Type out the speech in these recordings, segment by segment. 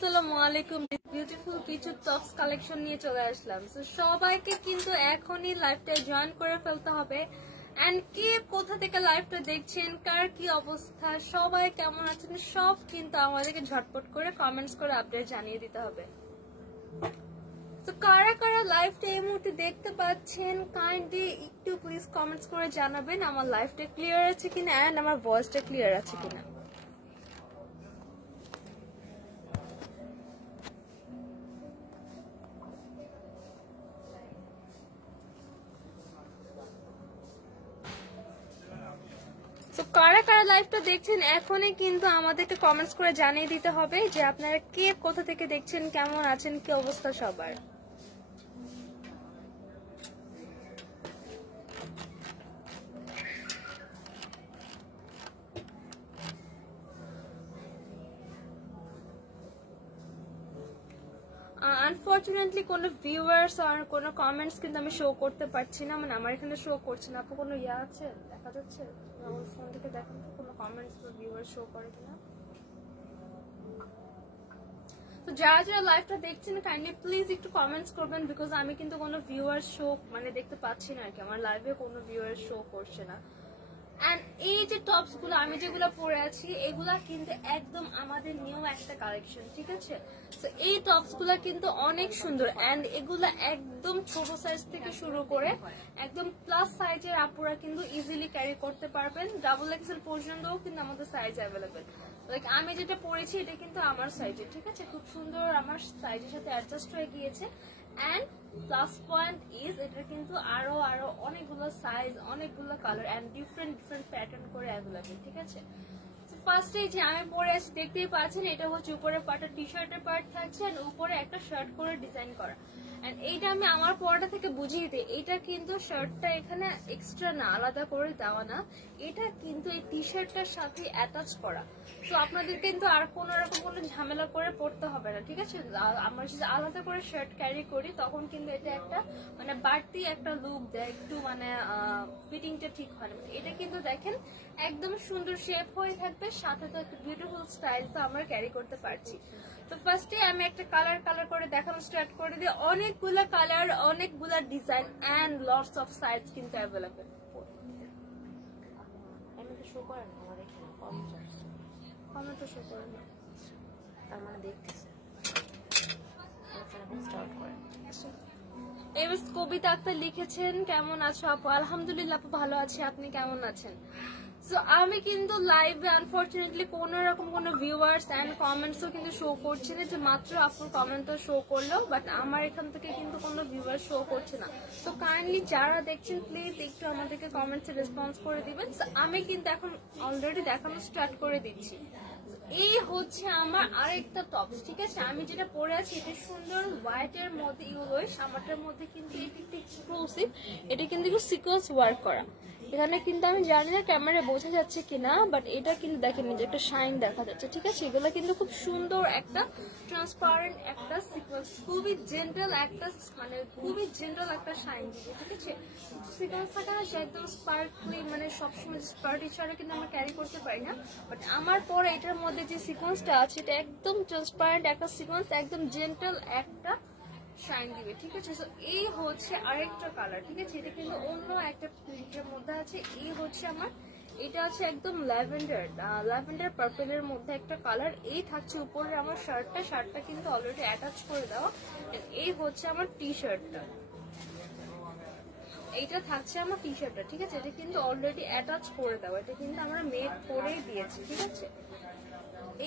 আসসালামু আলাইকুম। বিউটিফুল কিছু টপস কালেকশন নিয়ে চলে আসলাম। সো সবাইকে কিন্তু এখনই লাইভটা জয়েন করে ফেলতে হবে। এন্ড কে কোথা থেকে লাইভটা দেখছেন, কার কি অবস্থা, সবাই কেমন আছেন, সব কিন্তু আমাদেরকে ঝটপট করে কমেন্টস করে আপডেট জানিয়ে দিতে হবে। তো কারা কারা লাইভটা এই মুহূর্তে দেখতে পাচ্ছেন কাইন্ডলি একটু প্লিজ কমেন্টস করে জানাবেন আমার লাইভটা ক্লিয়ার আছে কিনা এন্ড আমার ভয়েসটা ক্লিয়ার আছে কিনা। তো কারা কারা লাইভটা দেখছেন এখনই কিন্তু আমাদেরকে কমেন্টস করে জানিয়ে দিতে হবে যে আপনারা কে কোথা থেকে দেখছেন, কেমন আছেন, কি অবস্থা সবার। আনফরচুনেটলি কোনো ভিউয়ার্স আর কোনো কমেন্টস কিন্তু আমি শো করতে পারছি না, মানে আমার এখানে শো করছে না। আপু কোনো ইয়া আছে, দেখা যাচ্ছে আমার ফোন থেকে দেখেন তো কোনো কমেন্টস বা ভিউয়ার্স শো করে কিনা। তো যারা যারা লাইভটা দেখছেন কাইন্ডলি প্লিজ একটু কমেন্টস করবেন, বিকজ আমি কিন্তু কোনো ভিউয়ার্স শো মানে দেখতে পাচ্ছি না আর কি, আমার লাইভে কোনো ভিউয়ার্স শো করছে না। এন্ড এই যে টপস গুলো আমি যেগুলো পরে আছি এগুলা কিন্তু একদম আমাদের নিউ একটা কালেকশন, ঠিক আছে। তো এই টপস গুলা কিন্তু অনেক সুন্দর এন্ড এগুলা একদম ছোট সাইজ থেকে শুরু করে একদম প্লাস সাইজের আপুরা কিন্তু ইজিলি ক্যারি করতে পারবেন। ডাবল এক্সেল পর্যন্তও কিন্তু আমাদের সাইজ অ্যাভেলেবেল। লাইক আমি যেটা পরেছি এটা কিন্তু আমার সাইজে, ঠিক আছে, খুব সুন্দর আমার সাইজের সাথে অ্যাডজাস্ট হয়ে গিয়েছে। এন্ড প্লাস পয়েন্ট ইজ এটা কিন্তু আরো অনেকগুলো সাইজ, অনেকগুলো কালার এন্ড ডিফারেন্ট প্যাটার্ন করে অ্যাভেলেবল, ঠিক আছে। ফার্স্টে যে আমি পরে আছি দেখতেই পাচ্ছেন, এটা হচ্ছে উপরে পার্টটা টি শার্টের পার্ট থাকছে আর উপরে একটা শার্ট করে ডিজাইন করা। এন্ড এইটা আমি আমার পরাটা থেকে বুঝিয়ে দিই, এটা কিন্তু শার্টটা এখানে এক্সট্রা না, আলাদা করে দেওয়া না, এটা কিন্তু এই টি শার্টটার সাথে অ্যাটাচ করা। তো আপনাদের কিন্তু আর কোনো রকম কোনো ঝামেলা করে পড়তে হবে না, ঠিক আছে। আমরা যদি আলাদা করে শার্ট ক্যারি করি তখন কিন্তু এটা একটা মানে বাড়তি একটা লুক দেয়, একটু মানে ফিটিংটা ঠিক হয় না। এটা কিন্তু দেখেন একদম সুন্দর শেপ হয়ে থাকবে, সাথে তো একটা বিউটিফুল স্টাইল তো আমরা ক্যারি করতে পারছি। তো ফার্স্টে আমি একটা কালার করে দেখানো স্টার্ট করে দিই। অনেকগুলা কালার, অনেকগুলা design and lots of size কিন্তু অ্যাভেলেবেল। আমি তো শো করে না আমার এখানে আমার তো শো করে না, তার মানে দেখতেছে স্টার্ট করে। এমএস কবিতা আক্তার লিখেছেন কেমন আছো আপু? আলহামদুলিল্লাহ আপু ভালো আছি, আপনি কেমন আছেন? সো আমি কিন্তু লাইভে আনফরচুনেটলি কোন রকম কোনো ভিউয়ার্স এন্ড কমেন্টসও কিন্তু শো করছে না, যে মাত্র আপুর কমেন্টটা শো করলো, বাট আমার এখান থেকে কিন্তু কোনো ভিউয়ার্স শো করছে না। তো কাইন্ডলি যারা দেখছেন প্লিজ একটু আমাদেরকে কমেন্টসে রেসপন্স করে দিবেন। আমি কিন্তু এখন অলরেডি দেখানো স্টার্ট করে দিচ্ছি। এই হচ্ছে আমার আরেকটা টপস, ঠিক আছে। আমি যেটা পরে আছি এটা সুন্দর হোয়াইট এর মধ্যে ইউলোইশ, আমারটার মধ্যে কিন্তু এটা একটু এক্সক্লুসিভ, এটা কিন্তু একটু সিকোয়েন্স ওয়ার্ক করা। এখানে কিন্তু আমি জানি না ক্যামেরায় বোঝা যাচ্ছে কিনা, বাট এটা কিন্তু দেখেন যে একটা শাইন দেখা যাচ্ছে, ঠিক আছে। এগুলো কিন্তু খুব সুন্দর একটা ট্রান্সপারেন্ট একটা সিকোয়েন্স, খুবই জেন্টাল একটা মানে খুবই জেন্টাল একটা শাইন দিবে, ঠিক আছে। সিকোয়েন্স থাকে না সে একদম স্পার্কলি, মানে সবসময় স্পার্টি ছাড়া কিন্তু আমরা ক্যারি করতে পারি না, বাট আমার পরে এটার মধ্যে যে সিকোয়েন্সটা আছে এটা একদম ট্রান্সপারেন্ট একটা সিকোয়েন্স, একদম জেন্টাল একটা শাইন দিবে, ঠিক আছে। সো এই হচ্ছে আরেকটা কালার, ঠিক আছে, এটা কিন্তু অন্য একটা প্রিন্টের মধ্যে আছে। এই হচ্ছে আমার, এটা আছে একদম ল্যাভেন্ডার পার্পলের মধ্যে একটা কালার। এই থাকছে উপরে আমার শার্টটা কিন্তু অলরেডি অ্যাটাচ করে দেওয়া। এই হচ্ছে আমার টি শার্টটা, এইটা থাকছে আমার টি শার্টটা, ঠিক আছে, এটা কিন্তু অলরেডি অ্যাটাচ করে দেওয়া, এটা কিন্তু আমরা মেক করেই দিয়েছি, ঠিক আছে।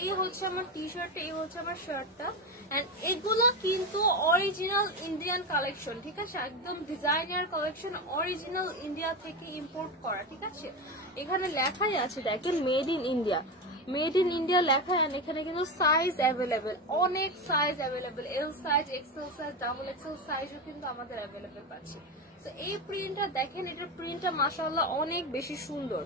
এই হচ্ছে আমার টি শার্ট, এই হচ্ছে আমার শার্টটা। এন্ড এগুলো কিন্তু অরিজিনাল ইন্ডিয়ান কালেকশন, ঠিক আছে, একদম ডিজাইনার কালেকশন, অরিজিনাল ইন্ডিয়া থেকে ইম্পোর্ট করা, ঠিক আছে। এখানে লেখাই আছে দেখেন made in India, made in India লেখা। এখানে কিন্তু সাইজ অ্যাভেলেবেল, অনেক size available, L size, XL size, double XL সাইজও কিন্তু আমাদের অ্যাভেলেবেল পাচ্ছি। তো এই প্রিন্টটা দেখেন, এটার প্রিন্টটা মাশাআল্লাহ অনেক বেশি সুন্দর,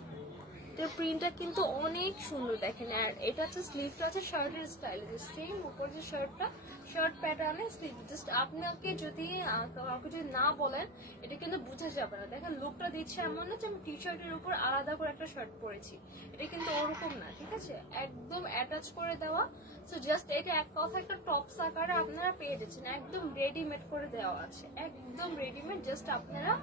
এটার প্রিন্টটা কিন্তু অনেক সুন্দর দেখেন। আর এটা হচ্ছে স্লিভটা আছে শার্টের স্টাইলে, সেম উপর যে শার্টটা শার্ট প্যাটার্নে স্লিভ। জাস্ট আপনাকে যদি কাউকে যদি না বলেন এটা কিন্তু বোঝা যাবে না। দেখেন লুকটা দিচ্ছে এমন না যে আমি টি শার্টের উপর আলাদা করে একটা শার্ট পরেছি, এটা কিন্তু ওরকম না, ঠিক আছে, একদম অ্যাটাচ করে দেওয়া। সো জাস্ট এটা এক কথা একটা টপস আকারে আপনারা পেয়ে যাচ্ছেন, একদম রেডিমেড করে দেওয়া আছে, একদম রেডিমেড। জাস্ট আপনারা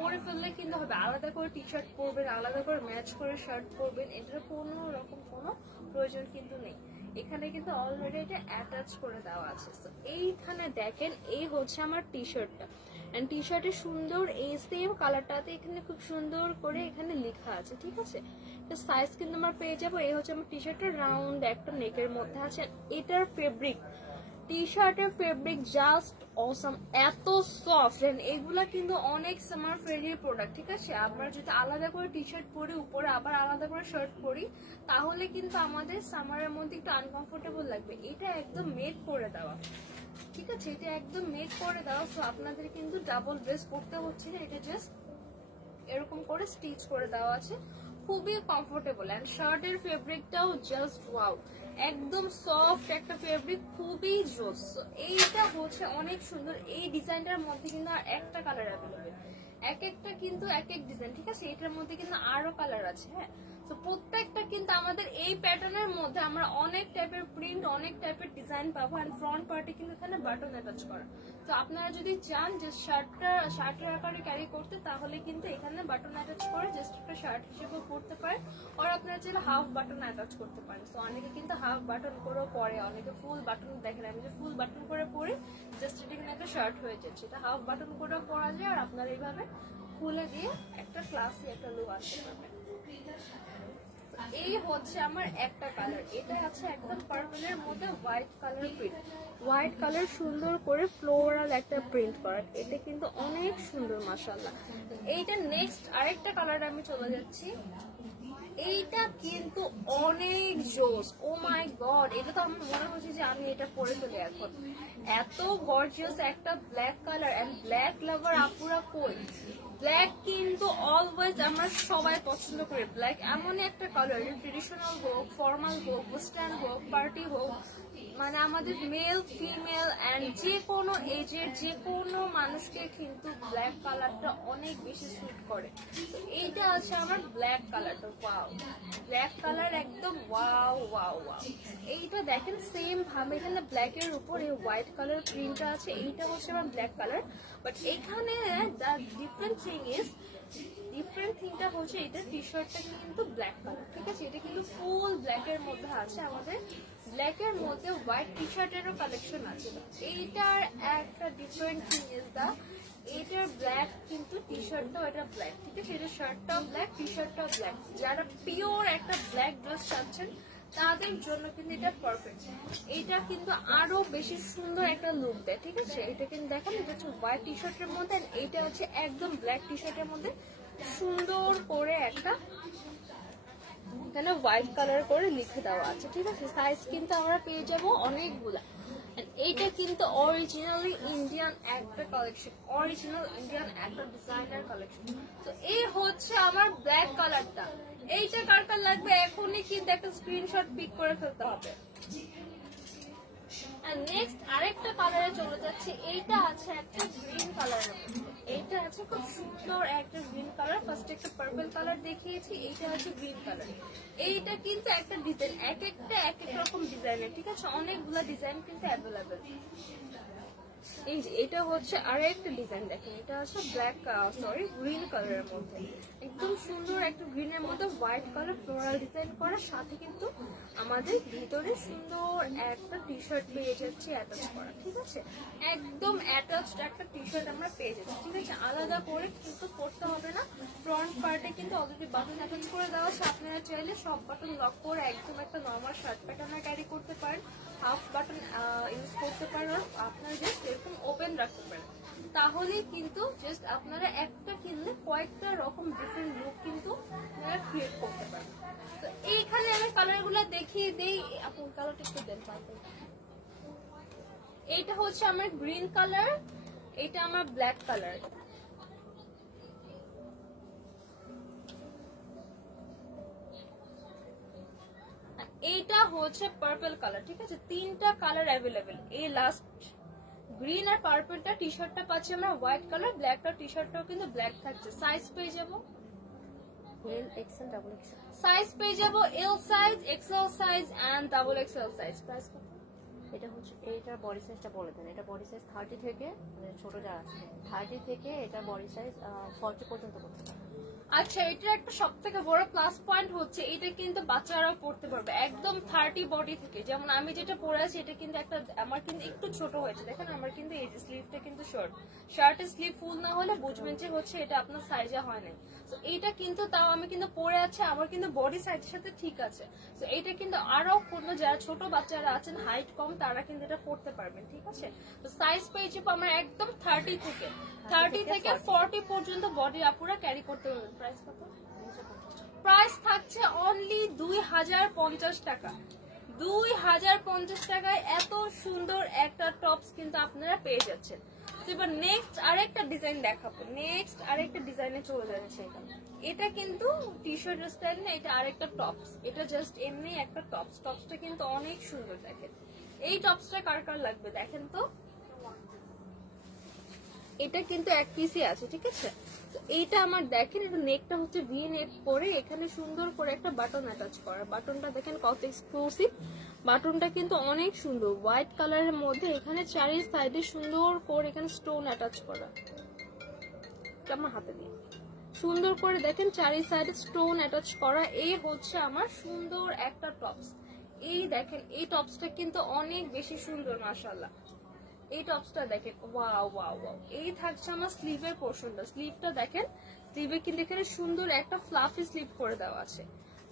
পরে ফেললে কিন্তু হবে, আলাদা করে টি শার্ট পরবেন, আলাদা করে ম্যাচ করে শার্ট পরবেন, এটার কোনো রকম কোনো প্রয়োজন কিন্তু নেই। এখানে কিন্তু অলরেডি এটা অ্যাটাচ করে দেওয়া আছে। তো এইখানে দেখেন এই হচ্ছে আমার টি শার্টটা, এন্ড টি শার্টের সুন্দর এই সেম কালারটাতে এখানে খুব সুন্দর করে এখানে লেখা আছে, ঠিক আছে। সাইজ কিন্তু আমরা পেয়ে যাবো। এই হচ্ছে আমার টি শার্টের রাউন্ড একটা নেকের মধ্যে আছে। এটার ফেব্রিক, টি শার্টের ফেব্রিক জাস্ট অসাম, এত সফট। এন্ড এগুলা কিন্তু অনেক সামার ফ্রেন্ডলি প্রোডাক্ট, ঠিক আছে। আমরা যদি আলাদা করে টি শার্ট পরি উপরে আবার আলাদা করে শার্ট পরি তাহলে কিন্তু আমাদের সামারের মধ্যে একটু আনকমফোর্টেবল লাগবে। এটা একদম মেড করে দেওয়া, ঠিক আছে, এটা একদম মেড করে দেওয়া। সো আপনাদের কিন্তু ডাবল ড্রেস পরতে হচ্ছে না, এটা জাস্ট এরকম করে স্টিচ করে দেওয়া আছে, খুবই কমফোর্টেবল। এন্ড শার্টের ফেব্রিকটাও জাস্ট ওয়াও, একদম সফট একটা ফেব্রিক, খুবই জোস। এইটা হচ্ছে অনেক সুন্দর। এই ডিজাইনটার মধ্যে কিন্তু আর একটা কালার অ্যাভেলেবেল, এক একটা কিন্তু এক এক ডিজাইন, ঠিক আছে। এটার মধ্যে কিন্তু আরো কালার আছে, হ্যাঁ। তো প্রত্যেকটা কিন্তু আমাদের এই প্যাটার্নের মধ্যে আমরা অনেক টাইপের প্রিন্ট, অনেক টাইপের ডিজাইন পাবো। এন্ড ফ্রন্ট পার্টে কিন্তু এখানে বাটন অ্যাটাচ করা। তো আপনারা যদি চান যে শার্টের আকারে ক্যারি করতে তাহলে কিন্তু এখানে বাটন অ্যাটাচ করে জাস্ট একটা শার্ট হিসেবে পরতে পারেন। আর আপনারা চাইলে হাফ বাটন অ্যাটাচ করতে পারেন। তো অনেকে কিন্তু হাফ বাটন করেও পরে, অনেকে ফুল বাটন, দেখেন আমি যে ফুল বাটন করে পরে জাস্ট এটা কিন্তু একটা শার্ট হয়ে যাচ্ছে, এটা হাফ বাটন করেও পরা যায়। আর আপনারা এইভাবে খুলে দিয়ে একটা ক্লাসি একটা লুক আসতে পারবেন। এই হচ্ছে আমার একটা কালার, এটা আছে একদম পার্পলের মধ্যে white colour print, white colour সুন্দর করে ফ্লোরাল একটা প্রিন্ট করা, এটা কিন্তু অনেক সুন্দর মাশাআল্লাহ। এইটা নেক্সট আরেকটা কালার আমি চলে যাচ্ছি। এইটা কিন্তু অনেক জোস, ও মাই গড, এটা তো আমার মনে হচ্ছে যে আমি এটা পরে ফেলি এখন, এত গর্জিয়াস একটা black colour. And black lover আপুরা কই, ব্ল্যাক কিন্তু অলওয়েজ আমরা সবাই পছন্দ করি। ব্ল্যাক এমন একটা কালার, ট্রেডিশনাল হোক, ফর্মাল হোক, ওয়েস্টার্ন হোক, পার্টি হোক, মানে আমাদের মেল ফিমেল এন্ড যে কোনো এজের যে কোনো মানুষকে কিন্তু ব্ল্যাক কালারটা অনেক বেশি স্যুট করে। তো এইটা আছে আমার ব্ল্যাক কালারটা, ওয়াও, ব্ল্যাক কালার একদম ওয়াও ওয়াও ওয়াও। এইটা দেখেন সেম ভাবে এখানে ব্ল্যাক এর উপর এই হোয়াইট কালার প্রিন্টটা আছে, এইটা হচ্ছে আমার ব্ল্যাক কালার। বাট এখানে দ্য ডিফারেন্ট থিংটা হচ্ছে এটা টি শার্টটা কিন্তু ব্ল্যাক কালার, ঠিক আছে, এটা কিন্তু ফুল ব্ল্যাক এর মধ্যে আছে। আমাদের ব্ল্যাক এর মধ্যে হোয়াইট টি শার্টেরও কালেকশন আছে। এইটার একটা ডিফারেন্ট থিং ইজ দা, এটার ব্ল্যাক কিন্তু টি শার্টটাও এটা ব্ল্যাক, ঠিক আছে, এটা শার্টটাও ব্ল্যাক, টি শার্টটাও ব্ল্যাক। যারা পিওর একটা ব্ল্যাক ড্রেস চাচ্ছেন তাদের জন্য কিন্তু এটা পারফেক্ট। এটা কিন্তু আরো বেশি সুন্দর একটা লুক দেয়, ঠিক আছে। এটা কিন্তু দেখেন এটা হচ্ছে হোয়াইট টি শার্টের মধ্যে, এইটা হচ্ছে একদম ব্ল্যাক টি শার্টের মধ্যে সুন্দর করে একটা এখানে হোয়াইট কালার করে লিখে দেওয়া আছে, ঠিক আছে। সাইজ কিন্তু আমরা পেয়ে যাবো অনেকগুলা। এইটা কিন্তু অরিজিনালি ইন্ডিয়ান একটা কালেকশন, অরিজিনাল ইন্ডিয়ান একটা ডিজাইনার কালেকশন। তো এই হচ্ছে আমার ব্ল্যাক কালারটা। এইটা কার কার লাগবে এখনই কিন্তু একটা স্ক্রিনশট পিক করে ফেলতে হবে। নেক্সট আরেকটা কালারে চলে যাচ্ছে। এইটা আছে একটা গ্রিন কালারের মধ্যে, এইটা আছে খুব সুন্দর একটা গ্রিন কালার। ফার্স্ট একটা পার্পল কালার দেখিয়েছি, এইটা আছে গ্রিন কালার। এইটা কিন্তু একটা ডিজাইন, এক একটা এক এক রকম ডিজাইনের, ঠিক আছে, অনেকগুলা ডিজাইন কিন্তু অ্যাভেলেবেল। এই যে এটা হচ্ছে আরেকটা ডিজাইন, দেখেন এটা আছে ব্ল্যাক গ্রিন কালারের মধ্যে, একদম সুন্দর একটা গ্রিনের মধ্যে হোয়াইট কালার ফ্লোরাল ডিজাইন করার সাথে কিন্তু আমাদের ভিতরে সুন্দর একটা টি শার্ট পেয়ে যাচ্ছে অ্যাটাচ করা, ঠিক আছে, একদম অ্যাটাচড একটা টি শার্ট আমরা পেয়ে যাচ্ছি, ঠিক আছে। আলাদা করে কিন্তু পরতে হবে না। ফ্রন্ট পার্টে কিন্তু অলরেডি বাটন অ্যাটাচ করে দেওয়া আছে, আপনারা চাইলে সব বাটন লক করে একদম একটা নর্মাল শার্ট প্যাটার্ন ক্যারি করতে পারেন, হাফ বাটন ইউজ করতে পারেন, আপনারা জাস্ট এরকম ওপেন রাখতে পারেন। তাহলে কিন্তু জাস্ট আপনারা একটা কিনলে কয়েকটা রকম ডিফারেন্ট লুক কিন্তু আপনারা ক্রিয়েট করতে পারেন। তো এইখানে আমি কালারগুলো দেখিয়ে দেই, আপনার কালারটা একটু দেন পারবেন। এইটা হচ্ছে আমার গ্রিন কালার, এটা আমার ব্ল্যাক কালার। এইটা হচ্ছে পার্পল কালার, ঠিক আছে? 3টা কালার অ্যাভেলেবেল। এই লাস্ট গ্রিন আর পার্পলটা টি শার্টটা পাচ্ছি আমরা হোয়াইট কালার, ব্ল্যাকটা টি শার্টটাও কিন্তু ব্ল্যাক থাকছে। সাইজ পেয়ে যাবো L XL double XL, size পেয়ে যাবো L size, XL size and double XL size. Price কত? এটা হচ্ছে এইটার বডি সাইজটা বলে দেন। এটা বডি সাইজ 30 থেকে, মানে ছোট যারা আছে 30 থেকে এটা বডি সাইজ 40 পর্যন্ত করতে পারে। আচ্ছা, এটার একটা সব থেকে বড় প্লাস পয়েন্ট হচ্ছে এটা কিন্তু বাচ্চারাও পড়তে পারবে একদম 30 বডি থেকে। যেমন আমি যেটা পরে আছি এটা কিন্তু একটা আমার কিন্তু একটু ছোট হয়েছে, দেখেন আমার কিন্তু এই যে স্লিভটা কিন্তু শর্ট, শার্টের স্লিভ ফুল না হলে বুঝবেন যে হচ্ছে এটা আপনার সাইজে হয় না। তো এইটা কিন্তু তাও আমি কিন্তু পরে আছি, আমার কিন্তু বডি সাইজের সাথে ঠিক আছে। তো এইটা কিন্তু আরো কোনো যারা ছোট বাচ্চারা আছেন হাইট কম তারা কিন্তু এটা পড়তে পারবেন, ঠিক আছে? তো সাইজ পেয়ে যাবো আমরা একদম 30 থেকে 40 পর্যন্ত বডি আপুরা ক্যারি করতে পারবেন। প্রাইস কত? প্রাইস থাকছে অনলি 2050 টাকা। 2050 টাকায় এত সুন্দর একটা টপস কিন্তু আপনারা পেয়ে যাচ্ছেন। তো এবার নেক্সট আরেকটা ডিজাইন দেখাবো, নেক্সট আরেকটা ডিজাইনে চলে যাচ্ছে। এটা কিন্তু টি শার্ট স্টাইল না, এটা আরেকটা টপস, এটা জাস্ট এমনি একটা টপস। টপসটা কিন্তু অনেক সুন্দর, দেখেন এই টপসটা কার কার লাগবে দেখেন তো। এটা কিন্তু এক পিসই আছে, ঠিক আছে? তো এইটা আমার দেখেন, এটা নেকটা হচ্ছে ভি নেক করে এখানে সুন্দর করে একটা বাটন অ্যাটাচ করা। বাটনটা দেখেন কত এক্সক্লুসিভ, বাটনটা কিন্তু অনেক সুন্দর হোয়াইট কালারের মধ্যে। এখানে চারি সাইডে সুন্দর করে এখানে স্টোন অ্যাটাচ করা, আমার হাতে দিয়ে সুন্দর করে দেখেন চারি সাইডে স্টোন অ্যাটাচ করা। এই হচ্ছে আমার সুন্দর একটা টপস। এই দেখেন এই টপসটা কিন্তু অনেক বেশি সুন্দর মাশাআল্লাহ। এই টপসটা দেখেন, ওয়াও ওয়াও ওয়াও। এই থাকছে আমার স্লিভের পোর্শনটা, স্লিভটা দেখেন, স্লিভে কিন্তু এখানে সুন্দর একটা ফ্লাফি স্লিভ করে দেওয়া আছে,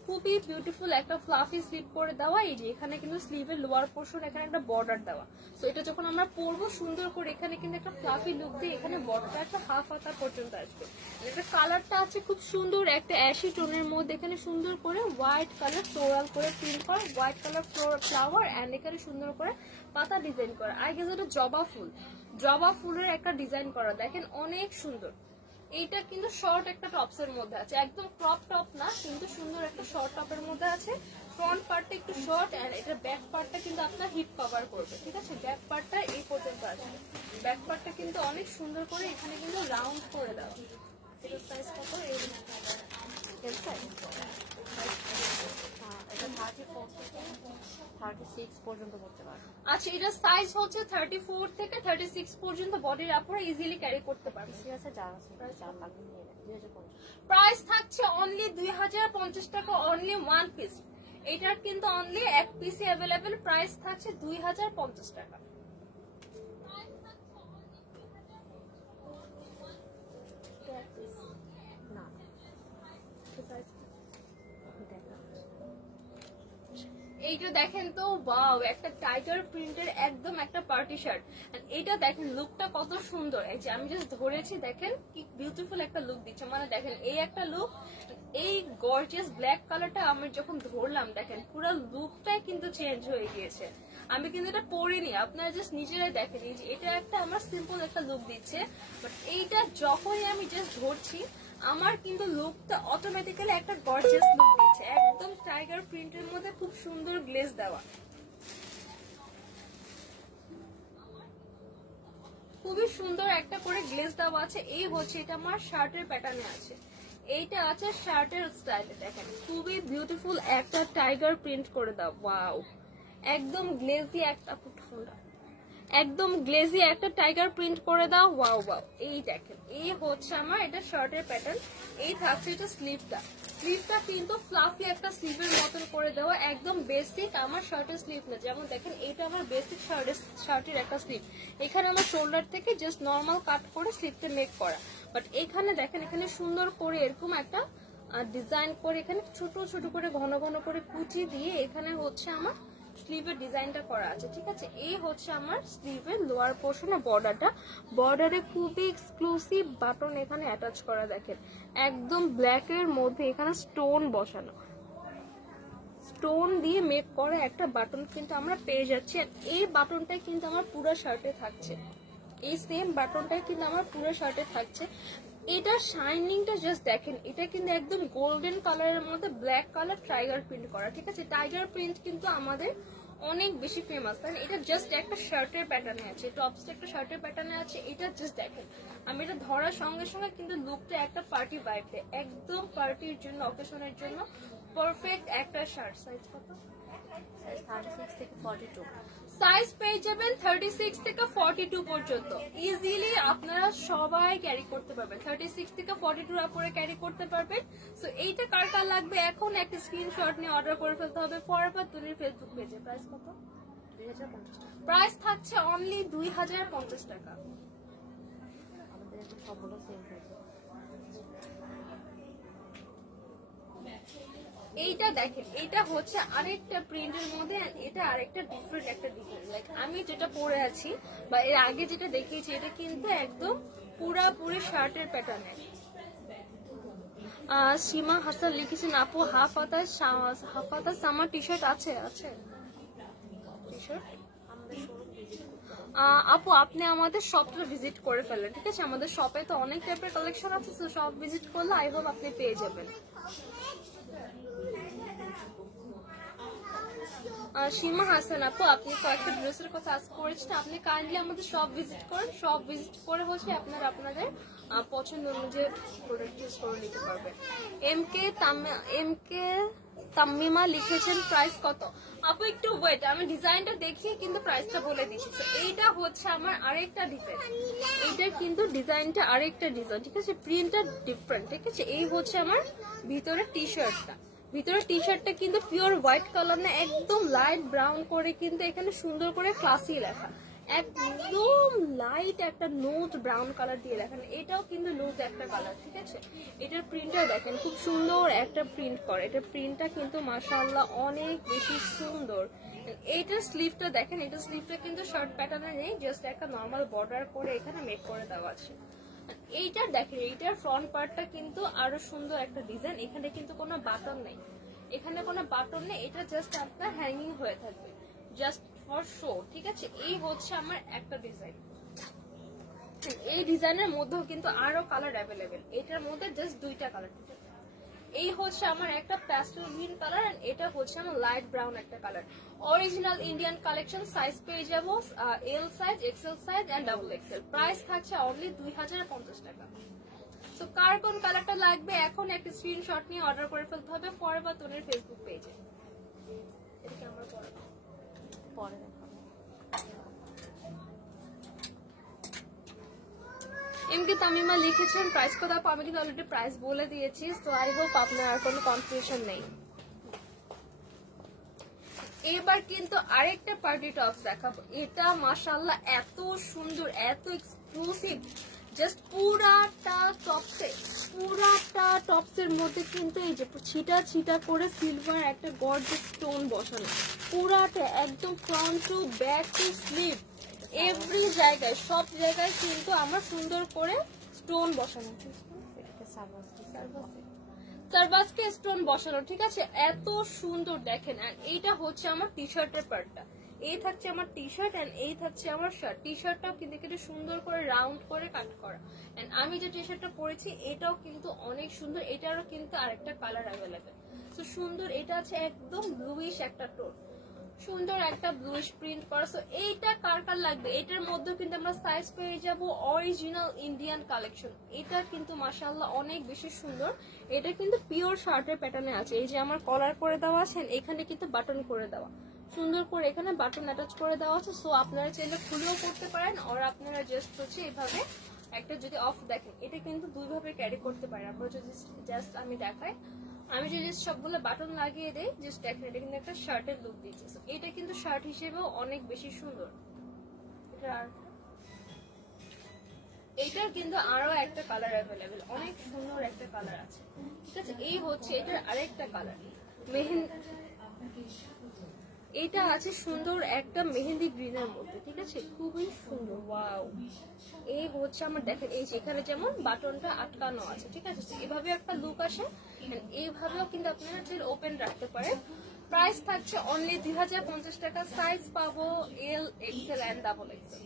খুবই বিউটিফুল একটা ফ্লাফি স্লিভ করে দেওয়া। এই যে এখানে কিন্তু স্লিভের লোয়ার পোর্শন এখানে একটা বর্ডার দেওয়া। তো এটা যখন আমরা পরবো সুন্দর করে এখানে কিন্তু একটা ফ্লাফি লুক দিয়ে এখানে বর্ডারটা একটা হাফ হাতা পর্যন্ত আসবে। এটা কালারটা আছে খুব সুন্দর একটা অ্যাশি টোনের মধ্যে, এখানে সুন্দর করে হোয়াইট কালার ফ্লোরাল করে প্রিন্ট করা, হোয়াইট কালার ফ্লাওয়ার এন্ড এখানে সুন্দর করে পাতা ডিজাইন করা। আই গেস এটা জবা ফুল, জবা ফুলের একটা ডিজাইন করা, দেখেন অনেক সুন্দর। এইটা কিন্তু শর্ট একটা টপসের মধ্যে আছে, একদম ক্রপ টপ না, কিন্তু সুন্দর একটা শর্ট টপের মধ্যে আছে। ফ্রন্ট পার্টটা একটু শর্ট এন্ড এটা ব্যাক পার্টটা কিন্তু আপনার হিপ কভার করবে, ঠিক আছে? ব্যাক পার্টটা এই পর্যন্ত আসবে, ব্যাক পার্টটা কিন্তু অনেক সুন্দর করে এখানে কিন্তু রাউন্ড করে দেওয়া। এটা সাইজ কত? এই এটা 34 থেকে 36 পর্যন্ত করতে পারে। আচ্ছা, এটা সাইজ হচ্ছে 34 থেকে 36 পর্যন্ত বডির আপনারা ইজিলি ক্যারি করতে পারবেন। ঠিক আছে, যার আছে যার লাগবে নিয়ে নেন। 2050 প্রাইস থাকছে অনলি 2050 টাকা, অনলি ওয়ান পিস। এটার কিন্তু অনলি এক পিসই অ্যাভেলেবেল। প্রাইস থাকছে 2050 টাকা। না এইটা দেখেন তো, ওয়াও, একটা টাইগার প্রিন্টের একদম একটা পার্টি শার্ট। এইটা দেখেন লুকটা কত সুন্দর। এই যে আমি জাস্ট ধরেছি, দেখেন কি বিউটিফুল একটা লুক দিচ্ছে। মানে দেখেন এই একটা লুক, এই গর্জিয়াস ব্ল্যাক কালারটা আমি যখন ধরলাম দেখেন পুরো লুকটাই কিন্তু চেঞ্জ হয়ে গিয়েছে। আমি কিন্তু এটা পরিনি, আপনারা জাস্ট নিজেরাই দেখেন। এই যে এটা একটা আমার সিম্পল একটা লুক দিচ্ছে, বাট এইটা যখনই আমি জাস্ট ধরছি আমার কিন্তু লুকটা অটোমেটিক্যালি একটা গর্জিয়াস লুক দিচ্ছে। একদম টাইগার প্রিন্টের মধ্যে খুব সুন্দর গ্লেজ দেওয়া, খুবই সুন্দর একটা করে গ্লেজ দেওয়া আছে। এই হচ্ছে এটা আমার শার্টের প্যাটার্নে আছে, এইটা আছে শার্টের স্টাইলে। দেখেন খুবই বিউটিফুল একটা টাইগার প্রিন্ট করে দাও, ওয়াও, একদম গ্লেজি একটা একদম গ্লেজি একটা টাইগার প্রিন্ট করে দাও, ওয়াও ওয়াও। এই দেখেন এই হচ্ছে আমার এটা শার্টের প্যাটার্ন। এই থাকছে এটা স্লিভটা, স্লিভটা কিন্তু ফ্লাফি একটা স্লিভের মতন করে দেওয়া, একদম বেসিক আমার শার্টের স্লিভ না। যেমন দেখেন এইটা আমার বেসিক শার্টের একটা স্লিভ, এখানে আমার শোল্ডার থেকে জাস্ট নর্মাল কাট করে স্লিভটা মেক করা। বাট এখানে দেখেন এখানে সুন্দর করে এরকম একটা ডিজাইন করে এখানে ছোট ছোট করে ঘন ঘন করে কুচি দিয়ে এখানে হচ্ছে আমার স্লিভের ডিজাইনটা করা আছে, ঠিক আছে? এই হচ্ছে আমার স্লিভের লোয়ার পোর্শনে বর্ডারটা, বর্ডারে খুবই এক্সক্লুসিভ বাটন এখানে অ্যাটাচ করা। দেখেন একদম ব্ল্যাক এর মধ্যে এখানে স্টোন বসানো, স্টোন দিয়ে মেক করা একটা বাটন কিন্তু আমরা পেয়ে যাচ্ছি। আর এই বাটনটাই কিন্তু আমার পুরো শার্টে থাকছে, এই সেম বাটনটাই কিন্তু আমার পুরো শার্টে থাকছে। এটার শাইনিংটা জাস্ট দেখেন, এটা কিন্তু একদম গোল্ডেন কালারের মধ্যে ব্ল্যাক কালার টাইগার প্রিন্ট করা, ঠিক আছে? টাইগার প্রিন্ট কিন্তু আমাদের অনেক বেশি ফেমাস, তাই না? এটা জাস্ট একটা শার্টের প্যাটার্নে আছে, টপসটা একটা শার্টের প্যাটার্নে আছে। এটা জাস্ট দেখেন, আমি এটা ধরার সঙ্গে সঙ্গে কিন্তু লুকটা একটা পার্টি ভাইব দেয়, একদম পার্টির জন্য, অকেশনের জন্য পারফেক্ট একটা শার্ট। সাইজ কত? সাইজ 36 থেকে 42। সাইজ পেয়ে যাবেন 36 থেকে 42 পর্যন্ত। ইজিলি আপনারা সবাই ক্যারি করতে পারবেন, 36 থেকে 42 উপরে ক্যারি করতে পারবেন। সো এইটা কার কার লাগবে এখন একটা স্ক্রিনশট নিয়ে অর্ডার করে ফেলতে হবে ফরএভার তনুর ফেসবুক পেজে। প্রাইস কত? 2050 টাকা। প্রাইস থাকছে অনলি 2050 টাকা। আমাদের এখন সবগুলো সেম প্রাইস। এইটা দেখেন, এটা হচ্ছে আরেকটা প্রিন্টের মধ্যে, এটা আরেকটা ডিফারেন্ট একটা ডিজাইন। লাইক আমি যেটা পরে আছি বা এর আগে যেটা দেখিয়েছি, এটা কিন্তু একদম পুরাপুরি শার্টের প্যাটার্নে। সীমা হাসান লিখেছেন আপু হাফ হাতা সামার টি শার্ট আছে? আছে টি শার্ট। আমাদের শোরুম ভিজিট করতে হবে। আপু আপনি আমাদের শপটা ভিজিট করে ফেলেন, ঠিক আছে? আমাদের শপে তো অনেক টাইপের কালেকশন আছে, তো শপ ভিজিট করলে আই হোপ আপনি পেয়ে যাবেন। সীমা হাসান আপু আপনি কয়েকটা ড্রেসের কথা আজ করেছেন, আপনি কাইন্ডলি আমাদের শপ ভিজিট করেন, শপ ভিজিট করে হচ্ছে আপনারা আপনাদের পছন্দ অনুযায়ী প্রোডাক্ট ইউজ করে নিতে পারবেন। এমকে তাম্মিমা লিখেছেন প্রাইস কত? আপু একটু ওয়েট, আমি ডিজাইনটা দেখিয়ে কিন্তু প্রাইসটা বলে দিচ্ছি। এইটা হচ্ছে আমার আরেকটা ডিজাইন, এইটা কিন্তু ডিজাইনটা আরেকটা ডিজাইন, ঠিক আছে? প্রিন্টটা ডিফারেন্ট, ঠিক আছে? এই হচ্ছে আমার ভিতরে টি শার্টটা, ভিতরে টি শার্টটা কিন্তু পিওর হোয়াইট কালার না, একদম লাইট ব্রাউন করে কিন্তু এখানে সুন্দর করে ক্লাসি লেখা, একদম লাইট একটা নোট ব্রাউন কালার দিয়ে লেখা। এটাও কিন্তু নোট একটা কালার, ঠিক আছে? এটার প্রিন্টটা দেখেন, খুব সুন্দর একটা প্রিন্ট করে, এটার প্রিন্টটা কিন্তু মাশাআল্লাহ অনেক বেশি সুন্দর। এইটার স্লিভটা দেখেন, এটার স্লিভটা কিন্তু শার্ট প্যাটার্নে নেই, জাস্ট একটা নর্মাল বর্ডার করে এখানে মেক করে দেওয়া আছে। এইটা দেখেন, এইটার ফ্রন্ট পার্টটা কিন্তু আরো সুন্দর একটা ডিজাইন, এখানে কিন্তু কোনো বাটন নেই, এখানে কোনো বাটন নেই, এটা জাস্ট আপনার হ্যাঙ্গিং হয়ে থাকবে, জাস্ট ফর শো, ঠিক আছে? এই হচ্ছে আমার একটা ডিজাইন। এই ডিজাইনের মধ্যেও কিন্তু আরো কালার অ্যাভেলেবেল, এটার মধ্যে জাস্ট দুইটা কালার। এই হচ্ছে আমার একটা প্যাস্টেল গ্রিন কালার, আর এটা হচ্ছে আমার লাইট ব্রাউন একটা colour. Original Indian collection, size পেয়ে যাবো L size, XL size and double XL. Price থাকছে অনলি 2050 টাকা। তো কার কোন কালারটা লাগবে এখন একটা স্ক্রিনশট নিয়ে অর্ডার করে ফেলতে হবে ফরএভার তনুর ফেসবুক পেজে। এদিকে আমরা পরে দেখাবো। এমকে তামিমা লিখেছেন প্রাইস কত? আমি কিন্তু অলরেডি প্রাইস বলে দিয়েছি, সো আই হোপ আপনার আর কোনো কনফিউশন নেই। এবার কিন্তু আরেকটা পার্টি টপস দেখাবো, এটা মাশাআল্লাহ এত সুন্দর, এত এক্সক্লুসিভ, জাস্ট পুরাটা টপসের মধ্যে কিন্তু এই যে ছিটা ছিটা করে সিলভার একটা গর্জিয়াস স্টোন বসানো, পুরাটা একদম front to back to sleeve every জায়গায়, সব জায়গায় কিন্তু আমার সুন্দর করে স্টোন বসানো, সারবাসকে স্টোন বসানো, ঠিক আছে? এত সুন্দর দেখেন। আর এইটা হচ্ছে আমার টি শার্টের পার্টটা, এই থাকছে আমার টি শার্ট এন্ড এই থাকছে আমার শার্ট। টি শার্টটাও কিন্তু একটু সুন্দর করে রাউন্ড করে কাট করা, এন্ড আমি যে টি শার্টটা পরেছি এটাও কিন্তু অনেক সুন্দর, এটারও কিন্তু আরেকটা কালার অ্যাভেলেবেল। তো সুন্দর, এটা আছে একদম ব্লুইশ একটা টোন, সুন্দর একটা ব্লুইশ প্রিন্ট করা। সো এইটা কার কার লাগবে, এটার মধ্যে কিন্তু আমরা সাইজ পেয়ে যাব অরিজিনাল ইন্ডিয়ান কালেকশন। এটা কিন্তু মাশাআল্লাহ অনেক বেশি সুন্দর, এটা কিন্তু পিওর শার্টের প্যাটার্নে আছে। এই যে আমার কলার করে দেওয়া আছে, এখানে কিন্তু বাটন করে দেওয়া, সুন্দর করে এখানে বাটন অ্যাটাচ করে দেওয়া আছে। সো আপনারা চাইলে খুলেও করতে পারেন, আর আপনারা জাস্ট হচ্ছে এইভাবে একটা যদি অফ দেখেন, এটা কিন্তু দুইভাবে ক্যারি করতে পারেন। আপনারা যদি জাস্ট আমি দেখাই, আমি যদি সবগুলো বাটন লাগিয়ে দেই, জাস্ট দেখেন এটা কিন্তু একটা শার্টের লুক দিচ্ছে। এটা কিন্তু শার্ট হিসেবেও অনেক বেশি সুন্দর। এটার কিন্তু আরো একটা কালার অ্যাভেলেবেল, অনেক সুন্দর একটা কালার আছে, ঠিক আছে? এই হচ্ছে এটার আরেকটা কালার, এটা আছে সুন্দর একটা মেহেন্দি গ্রিনের মধ্যে, ঠিক আছে? খুবই সুন্দর, ওয়াও। এই হচ্ছে আমার দেখেন, এই যেখানে যেমন বাটনটা আটকানো আছে, ঠিক আছে? এভাবে একটা লুক আসে, এইভাবেও কিন্তু আপনারা ওপেন রাখতে পারেন। প্রাইস থাকছে অনলি 2050 টাকা। সাইজ পাবো এল, এক্সেল এন্ড ডাবল এক্সেল।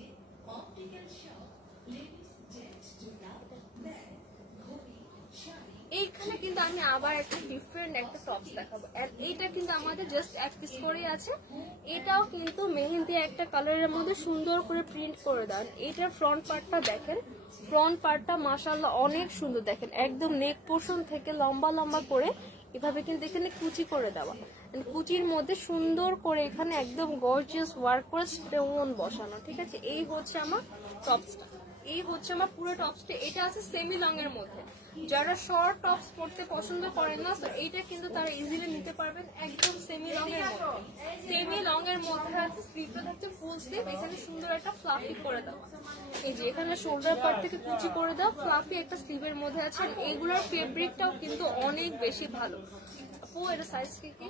এইখানে কিন্তু আমি আবার একটা ডিফারেন্ট একটা টপস দেখাবো, এন্ড এইটা কিন্তু আমাদের জাস্ট এক পিস করে আছে। এটাও কিন্তু মেহেন্দি একটা কালারের মধ্যে সুন্দর করে প্রিন্ট করে দেন। এটার ফ্রন্ট পার্টটা দেখেন, ফ্রন্ট পার্টটা মাশাআল্লাহ অনেক সুন্দর, দেখেন একদম নেক পোর্শন থেকে লম্বা লম্বা করে এভাবে কিন্তু এখানে কুচি করে দেওয়া, কুচির মধ্যে সুন্দর করে এখানে একদম গর্জিয়াস ওয়ার্ক করে স্টোন বসানো, ঠিক আছে। এই হচ্ছে আমার টপসটা, এই হচ্ছে আমার পুরো টপসটা। এটা আছে সেমি লং এর মধ্যে, যারা শর্ট টপস পরতে পছন্দ করেন না তো এইটা কিন্তু তারা ইজিলি নিতে পারবেন একদম সেমি লং এর মধ্যে। সেমি লং এর মধ্যে আছে, স্লিভটা থাকছে ফুল স্লিভ, এখানে সুন্দর একটা ফ্লাফি করে দাও, এই যে এখানে শোল্ডার পার্ট থেকে কুচি করে দাও, ফ্লাফি একটা স্লিভের মধ্যে আছে। এইগুলোর ফেব্রিকটাও কিন্তু অনেক বেশি ভালো। আপু এটা সাইজ কি কি?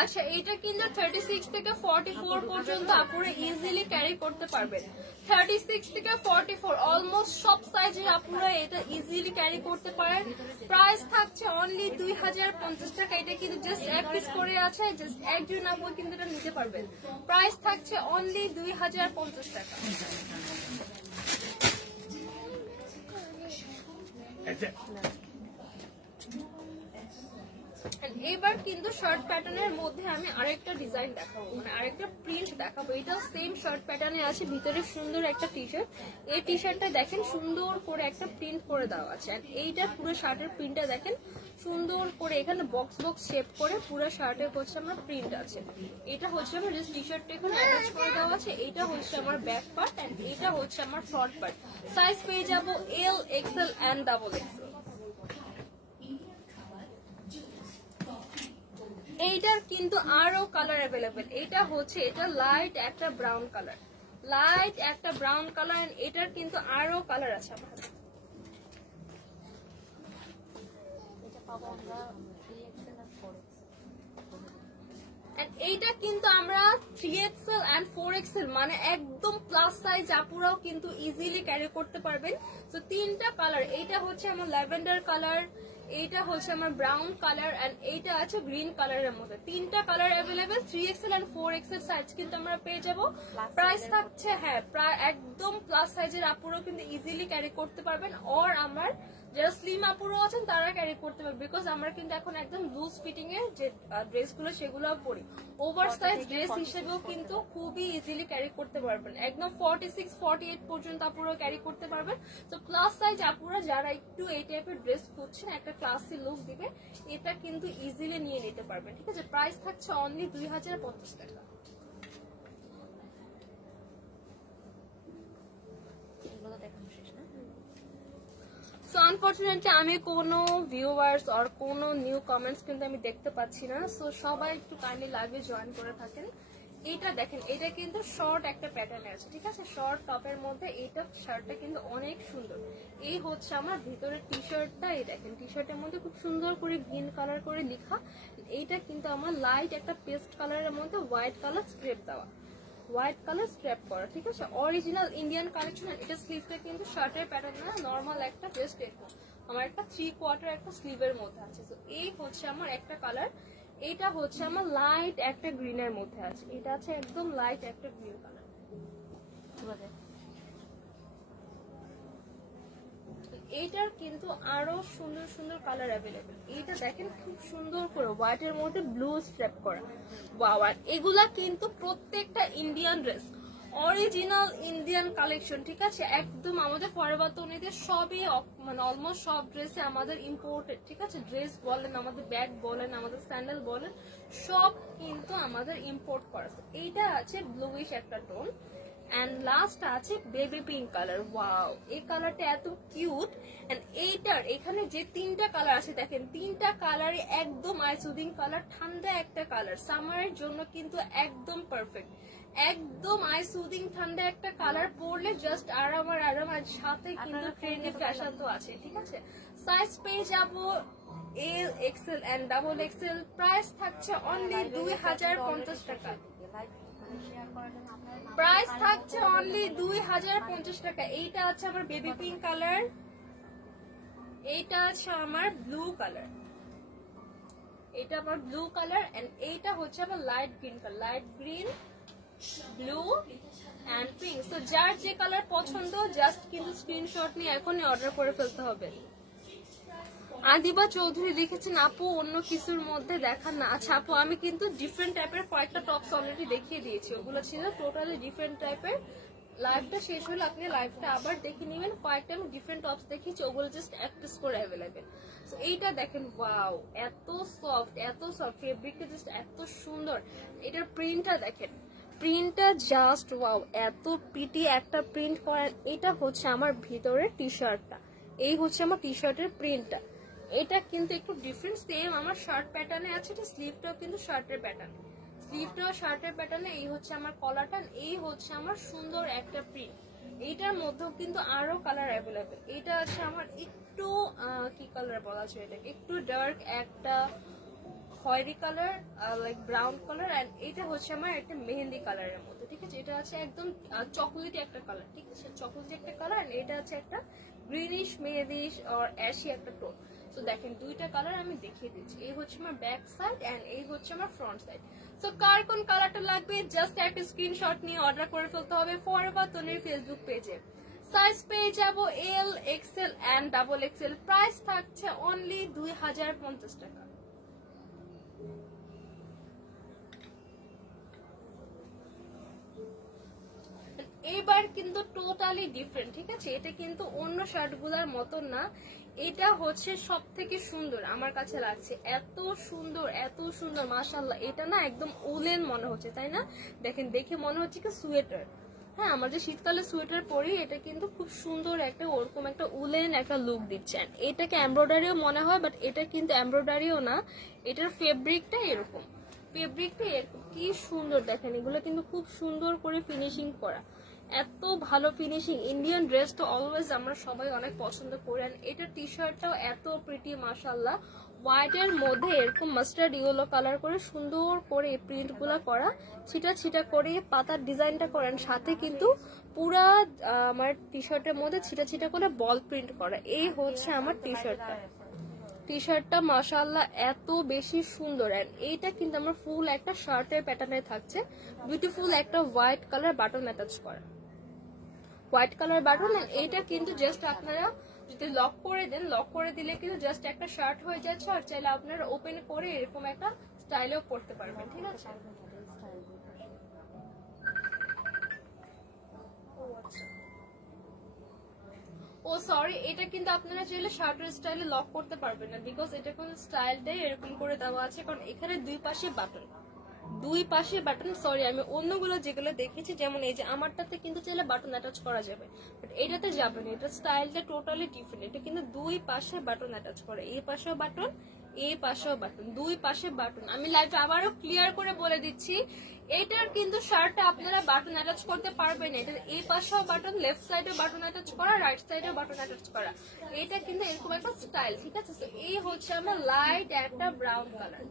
আচ্ছা, এটা কিন্তু 36 থেকে 44 পর্যন্ত আপুরা ইজিলি ক্যারি করতে পারবেন। 36 থেকে 44 অলমোস্ট সব সাইজের আপুরা এটা ইজিলি ক্যারি করতে পারেন। প্রাইস থাকছে অনলি 2050 টাকা। এটা কিন্তু জাস্ট এক পিস করে আছে, জাস্ট একজন আপু কিন্তু এটা নিতে পারবেন। প্রাইস থাকছে অনলি 2050 টাকা। এবার কিন্তু শার্ট প্যাটার্নের মধ্যে আমি আরেকটা ডিজাইন দেখাবো, মানে আরেকটা প্রিন্ট দেখাবো। এটাও সেম শার্ট প্যাটার্নে আছে, ভিতরে সুন্দর একটা টি শার্ট। এই টি শার্টটা দেখেন সুন্দর করে একটা প্রিন্ট করে দেওয়া আছে, আর এইটা পুরো শার্টের প্রিন্টটা দেখেন সুন্দর করে এখানে বক্স বক্স শেপ করে পুরো শার্টের হচ্ছে আমার প্রিন্ট আছে। এটা হচ্ছে আমার জাস্ট টি শার্টটা এখানে অ্যাটাচ করে দেওয়া আছে। এটা হচ্ছে আমার ব্যাক পার্ট, এন্ড এটা হচ্ছে আমার ফ্রন্ট পার্ট। সাইজ পেয়ে যাবো L, XL and double Excel. এইটার কিন্তু আরো কালার অ্যাভেলেবেল। এটা হচ্ছে এটা লাইট একটা ব্রাউন কালার, লাইট একটা ব্রাউন কালার। এটার কিন্তু আরো কালার আছে আমার হাতে। এটা পাবো আমরা 3XL আর 4XL। এইটা কিন্তু আমরা 3XL and 4XL মানে একদম প্লাস সাইজ আপুরাও কিন্তু ইজিলি ক্যারি করতে পারবেন। তো তিনটা কালার, এইটা হচ্ছে আমার ল্যাভেন্ডার কালার, এইটা হচ্ছে আমার ব্রাউন কালার, এন্ড এইটা আছে গ্রিন কালারের মধ্যে। তিনটা colour available. 3XL and 4XL size কিন্তু আমরা পেয়ে যাব। প্রাইস থাকছে হ্যাঁ প্রায় একদম প্লাস সাইজের আপুরাও কিন্তু ইজিলি ক্যারি করতে পারবেন, আর আমার যারা স্লিম আপুরও আছেন তারা ক্যারি করতে পারবে, বিকজ আমরা কিন্তু এখন একদম লুজ ফিটিং এর যে ড্রেসগুলো সেগুলো পরি। ওভার সাইজ ড্রেস হিসেবেও কিন্তু খুবই ইজিলি ক্যারি করতে পারবেন, একদম 46, 48 পর্যন্ত আপুরাও ক্যারি করতে পারবেন। তো প্লাস সাইজ আপুরা যারা একটু এই টাইপের ড্রেস খুঁজছেন, একটা ক্লাসি লুক দিবে, এটা কিন্তু ইজিলি নিয়ে নিতে পারবেন, ঠিক আছে। প্রাইস থাকছে অনলি 2050 টাকা। এগুলো দেখানো শেষ না? সো আনফরচুনেটলি আমি কোনো ভিউয়ার্স আর কোনো নিউ কমেন্টস কিন্তু আমি দেখতে পাচ্ছি না। সো সবাই একটু কাইন্ডলি লাইভে জয়েন করে থাকেন। এটা দেখেন, এটা কিন্তু শর্ট একটা প্যাটার্নে আছে, ঠিক আছে। শর্ট টপের মধ্যে এইটা শার্টটা কিন্তু অনেক সুন্দর। এই হচ্ছে আমার ভিতরে টি শার্টটা, এই দেখেন টি শার্টের মধ্যে খুব সুন্দর করে গ্রিন কালার করে লেখা। এইটা কিন্তু আমার লাইট একটা পেস্ট কালারের মধ্যে হোয়াইট কালার স্ট্রেপ দেওয়া, হোয়াইট কালার স্ট্র্যাপ করা, ঠিক আছে। Original Indian collection. এটা স্লিভটা কিন্তু শার্টের প্যাটার্ন না, নর্মাল একটা জাস্ট এরকম আমার একটা 3/4 একটা স্লিভের মধ্যে আছে। তো এই হচ্ছে আমার একটা কালার। এটা হচ্ছে আমার লাইট একটা গ্রিনের মধ্যে আছে, এটা আছে একদম লাইট একটা গ্রিন কালার। এইটার কিন্তু আরো সুন্দর সুন্দর কালার অ্যাভেলেবেল। এইটা দেখেন খুব সুন্দর করে হোয়াইটের মধ্যে ব্লু স্ট্র্যাপ করা, ওয়াও। আর এগুলা কিন্তু প্রত্যেকটা Indian dress, original Indian collection, ঠিক আছে। একদম আমাদের ফরএভার তনিতে সবই মানে অলমোস্ট সব ড্রেসে আমাদের ইম্পোর্টেড, ঠিক আছে। ড্রেস বলেন, আমাদের ব্যাগ বলেন, আমাদের স্যান্ডেল বলেন, সব কিন্তু আমাদের ইম্পোর্ট করা। এইটা আছে ব্লুইশ একটা টোন, এন্ড লাস্ট আছে বেবি পিঙ্ক কালার। ওয়াও, এই কালারটা এত কিউট। এন্ড এইটার এখানে যে তিনটা কালার আছে দেখেন, তিনটা কালারই একদম আই সুদিং কালার, ঠান্ডা একটা কালার, সামারের জন্য কিন্তু একদম পারফেক্ট, একদম আই সুদিং ঠান্ডা একটা কালার। পরলে জাস্ট আরাম আর আরাম, আর সাথে কিন্তু ট্রেন্ডি ফ্যাশন তো আছে, ঠিক আছে। সাইজ পেয়ে যাবো L, XL and double XL. Price থাকছে অনলি 2050 টাকা। প্রাইস থাকছে অনলি 2050 টাকা। এইটা আছে আমার বেবি পিঙ্ক কালার, এইটা আছে আমার ব্লু কালার, এটা আমার ব্লু কালার, এন্ড এইটা হচ্ছে আমার light green colour, light green blue and pink. So যার যে কালার পছন্দ জাস্ট কিন্তু স্ক্রিনশট নিয়ে এখনই অর্ডার করে ফেলতে হবে। আদিবা চৌধুরী লিখেছেন আপু অন্য কিছুর মধ্যে দেখান না। আচ্ছা আপু, আমি কিন্তু ডিফারেন্ট টাইপের কয়েকটা টপস অলরেডি দেখিয়ে দিয়েছি, ওগুলো ছিল টোটালি ডিফারেন্ট টাইপের। লাইভটা শেষ হলে আপনি লাইভটা আবার দেখে নেবেন, কয়েকটা আমি ডিফারেন্ট টপস দেখিয়েছি, ওগুলো জাস্ট এক পিস করে অ্যাভেলেবেল। সো এইটা দেখেন, ওয়াও এত সফট ফেব্রিকটা জাস্ট এত সুন্দর। এটার প্রিন্টটা দেখেন, প্রিন্টটা জাস্ট ওয়াও, এত প্রিটি একটা প্রিন্ট করেন। এটা হচ্ছে আমার ভিতরের টি শার্টটা, এই হচ্ছে আমার টি শার্টের প্রিন্টটা। এটা কিন্তু একটু ডিফারেন্ট, সেম আমার শার্ট প্যাটার্নে আছে, এটা স্লিভটাও কিন্তু শার্টের প্যাটার্নে, স্লিভটাও শার্টের প্যাটার্নে। এই হচ্ছে আমার কলারটা, এই হচ্ছে আমার সুন্দর একটা প্রিন্ট। এইটার মধ্যেও কিন্তু আরো কালার অ্যাভেলেবেল। এটা আছে আমার একটু কি কালার বলা যায় এটাকে, একটু ডার্ক একটা খয়েরি colour, like brown colour, and এটা হচ্ছে আমার একটা মেহেন্দি কালারের মধ্যে, ঠিক আছে। এটা আছে একদম চকলেটি একটা কালার, ঠিক আছে, চকলেটি একটা কালার। এন্ড এটা আছে একটা গ্রিনিশ মেহেদিশ আর অ্যাশি একটা টোন। তো দেখেন দুইটা কালার আমি দেখিয়ে দিচ্ছি, এই হচ্ছে আমার ব্যাক সাইড এন্ড এই হচ্ছে আমার ফ্রন্ট সাইড। সো কার কোন কালারটা লাগবে জাস্ট একটা স্ক্রিনশট নিয়ে অর্ডার করে ফেলতে হবে ফরএভার তনির ফেসবুক পেজে। সাইজ পেয়ে যাব L, XL and double XL. Price থাকছে অনলি 2050 টাকা। এবার কিন্তু টোটালি ডিফারেন্ট, ঠিক আছে। এটা কিন্তু অন্য শার্টগুলোর মতো না, এটা হচ্ছে সব থেকে সুন্দর আমার কাছে লাগছে। এত সুন্দর মাশাআল্লাহ। এটা না একদম উলেন মনে হচ্ছে, তাই না? দেখেন, দেখে মনে হচ্ছে কি সোয়েটার। হ্যাঁ, আমরা যে শীতকালে সোয়েটার পরি, এটা কিন্তু খুব সুন্দর একটা ওরকম একটা উলেন একটা লুক দিচ্ছে। এটাকে এমব্রয়ডারিও মনে হয়, বাট এটা কিন্তু এমব্রয়ডারিও না, এটার ফেব্রিকটা এরকম, কি সুন্দর। দেখেন এগুলো কিন্তু খুব সুন্দর করে ফিনিশিং করা, এত ভালো ফিনিশিং। ইন্ডিয়ান ড্রেস তো অলওয়েজ আমরা সবাই অনেক পছন্দ করি। এটা টি শার্টটাও এত প্রিটি মাশাআল্লাহ। হোয়াইটের মধ্যে এরকম মাস্টার্ড ইয়েলো কালার করে সুন্দর করে এই প্রিন্ট গুলা করা, ছিটা করে পাতার ডিজাইনটা করেন, সাথে কিন্তু পুরা আমার টি শার্টের মধ্যে ছিটা করে বল প্রিন্ট করা। এই হচ্ছে আমার টি শার্টটা মাশাআল্লাহ এত বেশি সুন্দর। এন্ড এইটা কিন্তু আমার ফুল একটা শার্টের প্যাটার্নে থাকছে, বিউটিফুল একটা হোয়াইট কালার বাটন অ্যাটাচ করা, হোয়াইট কালার বাটন। এইটা কিন্তু জাস্ট আপনারা যদি লক করে দেন, লক করে দিলে কিন্তু জাস্ট একটা শার্ট হয়ে যাচ্ছে। আর চাইলে আপনারা ওপেন করে এরকম একটা স্টাইলেও পরতে পারবেন, ঠিক আছে। ও সরি, এটা কিন্তু আপনারা চাইলে শার্টের স্টাইলে লক করতে পারবেন না, বিকজ এটা কোন স্টাইলটাই এরকম করে দেওয়া আছে, কারণ এখানে দুই পাশে বাটন। সরি, আমি অন্যগুলো যেগুলো দেখেছি, যেমন এই যে আমারটাতে কিন্তু চাইলে বাটন অ্যাটাচ করা যাবে, বাট এটাতে যাবে না। এটা স্টাইলটা টোটালি ডিফারেন্ট। এটা কিন্তু দুই পাশে বাটন অ্যাটাচ করে, এই পাশেও বাটন, এই পাশেও বাটন, দুই পাশে বাটন। আমি লাইভে আবারও ক্লিয়ার করে বলে দিচ্ছি, এটার কিন্তু শার্টটা আপনারা বাটন অ্যাটাচ করতে পারবেন না। এটা এই পাশেও বাটন, লেফট সাইডেও বাটন অ্যাটাচ করা, রাইট সাইডেও বাটন অ্যাটাচ করা। এটা কিন্তু এরকম একটা স্টাইল, ঠিক আছে। এই হচ্ছে আমার লাইট একটা ব্রাউন কালার,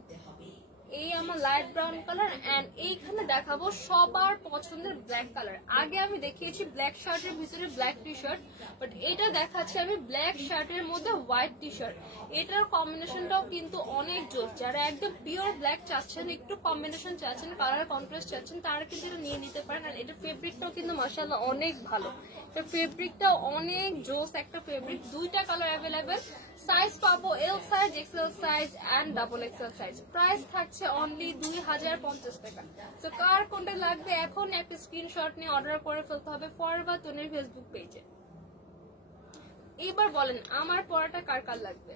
এই আমার লাইট ব্রাউন কালার। এন্ড এইখানে দেখাবো সবার পছন্দের ব্ল্যাক কালার। আগে আমি দেখিয়েছি ব্ল্যাক শার্টের ভিতরে ব্ল্যাক টি শার্ট, বাট এটা দেখাচ্ছি আমি ব্ল্যাক শার্টের মধ্যে হোয়াইট টি শার্ট। এটার কম্বিনেশনটাও কিন্তু অনেক জোস। যারা একদম পিওর ব্ল্যাক চাচ্ছেন, একটু কম্বিনেশন চাচ্ছেন, কালার কন্ট্রাস্ট চাচ্ছেন, তারা কিন্তু এটা নিয়ে নিতে পারেন। আর এটা ফেব্রিকটাও কিন্তু মাশাআল্লাহ অনেক ভালো, এটা ফেব্রিকটাও অনেক জোস একটা ফেব্রিক। দুইটা কালার অ্যাভেলেবেল। সাইজ পাবো L size, XL size and double XL size. Price থাকছে অনলি 2050 টাকা। তো কার কোনটা লাগবে এখন একটা স্ক্রিনশট নিয়ে অর্ডার করে ফেলতে হবে ফরএভার তনির ফেসবুক পেজে। এবার বলেন আমার পরাটা কার লাগবে।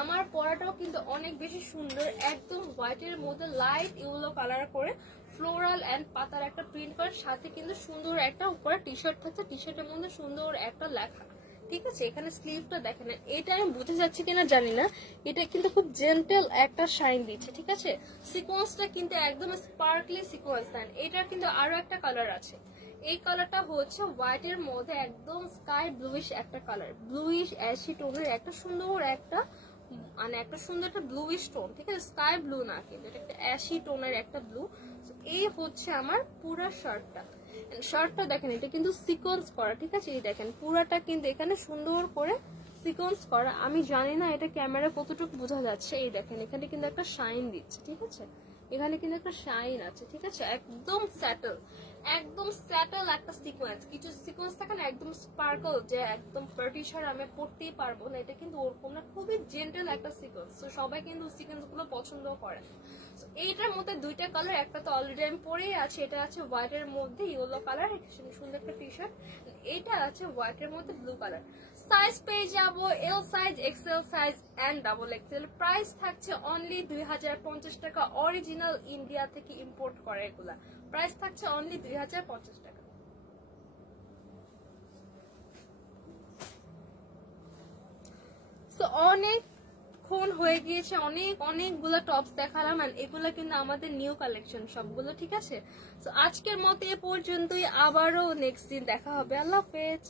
আমার পরাটাও কিন্তু অনেক বেশি সুন্দর, একদম হোয়াইটের মধ্যে লাইট ইয়েলো কালার করে ফ্লোরাল এন্ড পাতার একটা প্রিন্ট করার সাথে কিন্তু সুন্দর একটা উপরে টি শার্ট থাকছে, টি শার্টের মধ্যে সুন্দর একটা লেখা, ঠিক আছে। এখানে স্লিভটা দেখেন, এটা আমি বুঝে যাচ্ছি কিনা জানি না, এটা কিন্তু খুব জেন্টেল একটা শাইন দিচ্ছে, ঠিক আছে। সিকোয়েন্সটা কিন্তু একদম স্পার্কলি সিকোয়েন্স দেন। এটার কিন্তু আরো একটা কালার আছে, এই কালারটা হচ্ছে হোয়াইটের মধ্যে একদম স্কাই ব্লুইশ একটা কালার, ব্লুইশ অ্যাশি টোনের একটা সুন্দর একটা মানে একটা সুন্দর একটা ব্লুইশ টোন, ঠিক আছে। স্কাই ব্লু না, কিন্তু এটা একটা অ্যাশি টোনের একটা ব্লু। এই হচ্ছে আমার পুরা শার্টটা দেখেন, এটা কিন্তু সিকোয়েন্স করা, ঠিক আছে। এই দেখেন পুরাটা কিন্তু এখানে সুন্দর করে সিকোয়েন্স করা। আমি জানি না এটা ক্যামেরা কতটুকু বোঝা যাচ্ছে, এই দেখেন এখানে কিন্তু একটা শাইন দিচ্ছে, ঠিক আছে। এখানে কিন্তু একটা শাইন আছে, ঠিক আছে, একদম স্যাটেল, একদম স্যাটেল একটা সিকোয়েন্স। কিছু সিকোয়েন্স থাকে না একদম স্পার্কল, যে একদম পার্টিশার আমি পড়তেই পারবো না, এটা কিন্তু ওরকম না, খুবই জেন্টেল একটা সিকোয়েন্স। তো সবাই কিন্তু সিকোয়েন্স গুলো পছন্দ করে। এইটার মধ্যে দুইটা কালার, একটা তো অলরেডি আমি পরেই আছে, এটা আছে হোয়াইট এর মধ্যে ইয়েলো কালার, সুন্দর একটা টি শার্ট। এটা আছে হোয়াইট এর মধ্যে ব্লু কালার। সাইজ পেয়ে যাবো L size, XL size and double XL. Price থাকছে অনলি 2050 টাকা, অরিজিনাল ইন্ডিয়া থেকে ইম্পোর্ট করা এগুলা। প্রাইস থাকছে অনলি 2050 টাকা। সো অনেকক্ষণ হয়ে গিয়েছে, অনেকগুলো টপস দেখালাম, এন্ড এগুলো কিন্তু আমাদের নিউ কালেকশন সবগুলো, ঠিক আছে। সো আজকের মতো এ পর্যন্তই, আবারও নেক্সট দিন দেখা হবে। আল্লাহ হাফেজ।